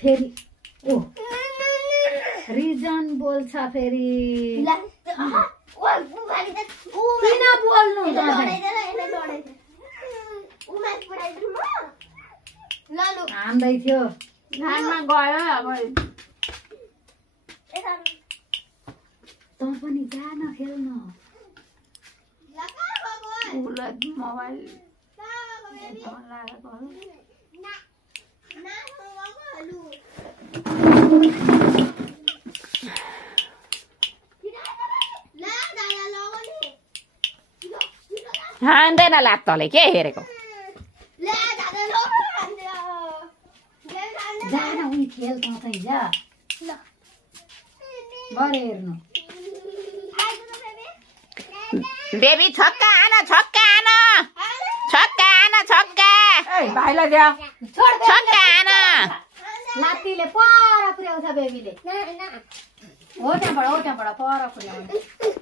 फेरि ओ रिजन बोल्छ फेरि किन बोल्नु हान्दै थियो घाममा गयो अब तँ पनि जा न खेल्न उसलाई मोबाइल मन लागेको हान्दैन लात्तले के हेरेको जा न उनी खेल तँ चाहिँ जा गरे हेर्नु बेबी छक्का आन छक्का आन छक्का आन छक्का भाइलाई दियो छक्का आन लात्तीले पर पुर्याउँछ बेबीले हो त्यहाँबाट पर पुर्याउँछ